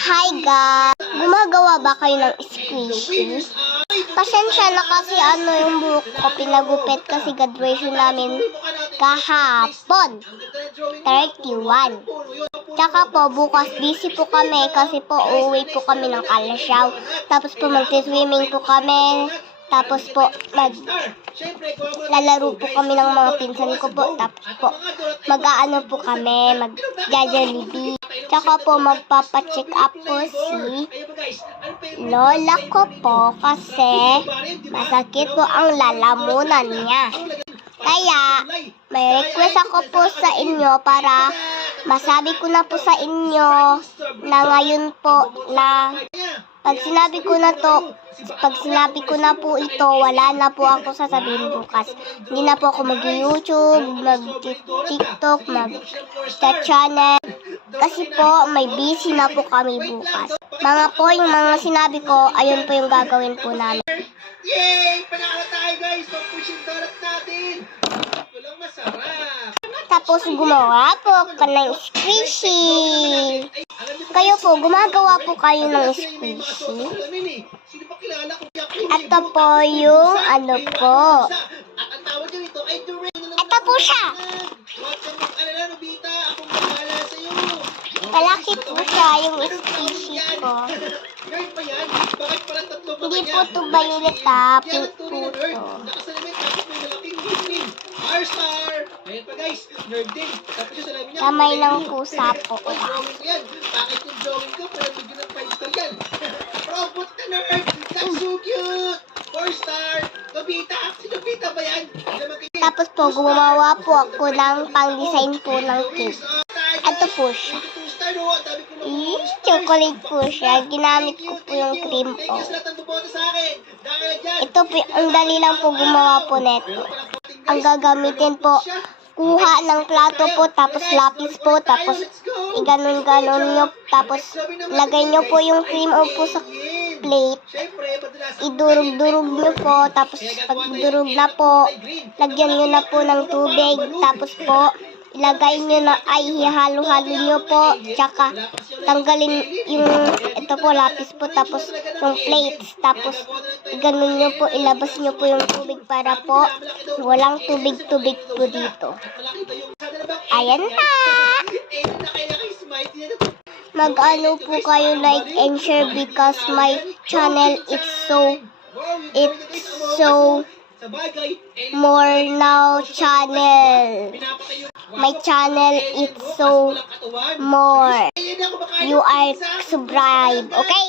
Hi guys! Gumagawa ba kayo ng squishy? Pasensya na kasi yung buhok ko, pinagupit kasi graduation namin kahapon, 31. Tsaka po, bukas busy po kami kasi po uuwi po kami ng Kalasyaw. Tapos po mag-swimming po kami. Tapos po lalaro po kami ng mga pinsan ko po. Tapos po mag-aano po kami, mag-Jollibee. Tsaka po magpapacheck up po si lola ko po kasi masakit po ang lalamunan niya. Kaya may request ako po sa inyo para masabi ko na po sa inyo na ngayon po na pag sinabi ko na po ito, wala na po ako sasabihin bukas. Hindi na po ako mag-YouTube, mag-TikTok, mag-channel. Kasi po, may busy na po kami bukas. Yung mga sinabi ko, ayun po yung gagawin po namin. Yay! Panalo tayo guys! Pag-push yung donut natin! Walang masarap! Tapos gumawa po ako ng squishy. Kayo po, gumagawa po kayo ng squishy. Ito po yung ano po. Ito po siya. Malaki po siya yung squishy ko. Hindi po ito violet pink po ito. Ayan pa guys, nerd din. Tapos yung salamin niya. Kamay ng pusa po. Drawing ko yan. Bakit yung drawing ko? Pero bigyan ng 5 star yan. Robot na nerd. That's so cute. 4 star. Nobita. Si Nobita ba yan? Tapos po, gumawa po ako ng pang-design po ng cake. Ito po siya. Chocolate po siya. Ginamit ko po yung cream po. Ito po, ang dali lang po gumawa po neto. Ang gagamitin po, kuha ng plato po, tapos lapis po, tapos iganon-ganon nyo, tapos lagay nyo po yung cream po sa plate, idurog-durog nyo po, tapos pag durog na po, lagyan nyo na po ng tubig, tapos po, ilagay nyo na, hihalo-halo nyo po, tsaka tanggalin yung, ito po, lapis po, tapos yung plates, tapos ganun nyo po, ilabas nyo po yung tubig para po, walang tubig-tubig po dito. Ayan na! Mag-ano po kayo, like and share because my channel it's so more now channel. My channel is so more. You are subscribe, okay?